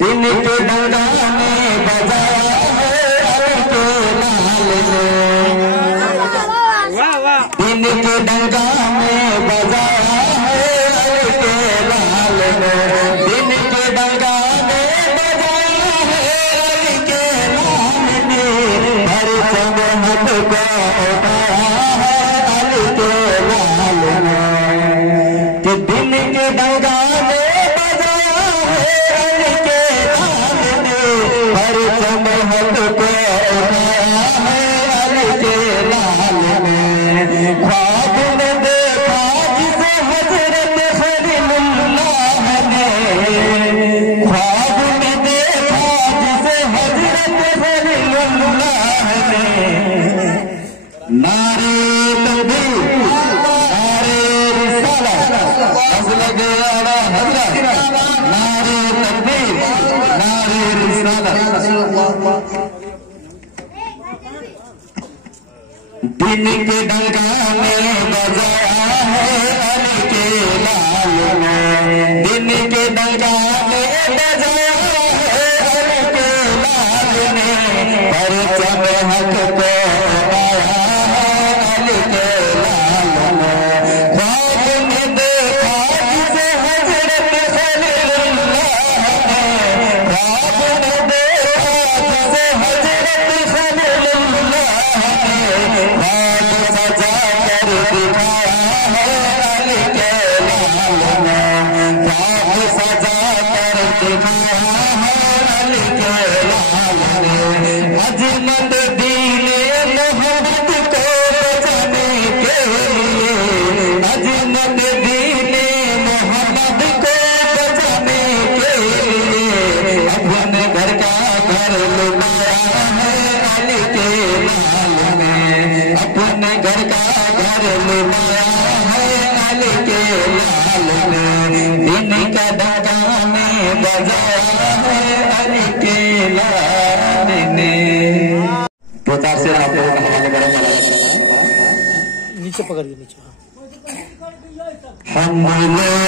दिन के डंगा में बजाया है अली के लाल ने, दिन के डंगा में बजाया है अली के लाल ने, दिन के डंगा में बजाया है अली के लाल ने, हर चमहत को उठाया है अली के लाल ने, कि दिन के डंगा में चमहत को उठाया है अली के लाल ने, ख्वाब में देखा जिसे हजरत खलीलुल्लाह ने, ख्वाब में देखा जिसे हजरत खलीलुल्लाह ने, नारे तकबीर नारे रिसालत अज़लग आला हज़रत, नारे तकबीर नारे रिसालत। दिन के डंगा में बजाया है अली के लाल ने, दिन के डंगा में बजाया है अली के लाल ने, परचम हक को उठाया है अली के लाल ने, ख्वाब में देखा जिसे हजरत खलीलुल्लाह ने, ख्वाब में देखा जिसे हजरत खलीलुल्लाह ने, ख्वाब सजा कर दिखाया है अली के लाल ने, ख्वाब सजा कर दिखाया है अली के लाल ने, अजमत दीने मोहब्बत को बचाने के लिए, अजमत दीने मोहब्बत को बचाने के लिए, अपने घर का घर लुटाया है अली के लाल ने, अपने घर का घर लुटाया है अली के लाल ने, दिन का डंगा में बजाया है अली के लाल ने। दो चार से आप लोगों का हवाले करें, नीचे पकड़ के नीचे। हम लोग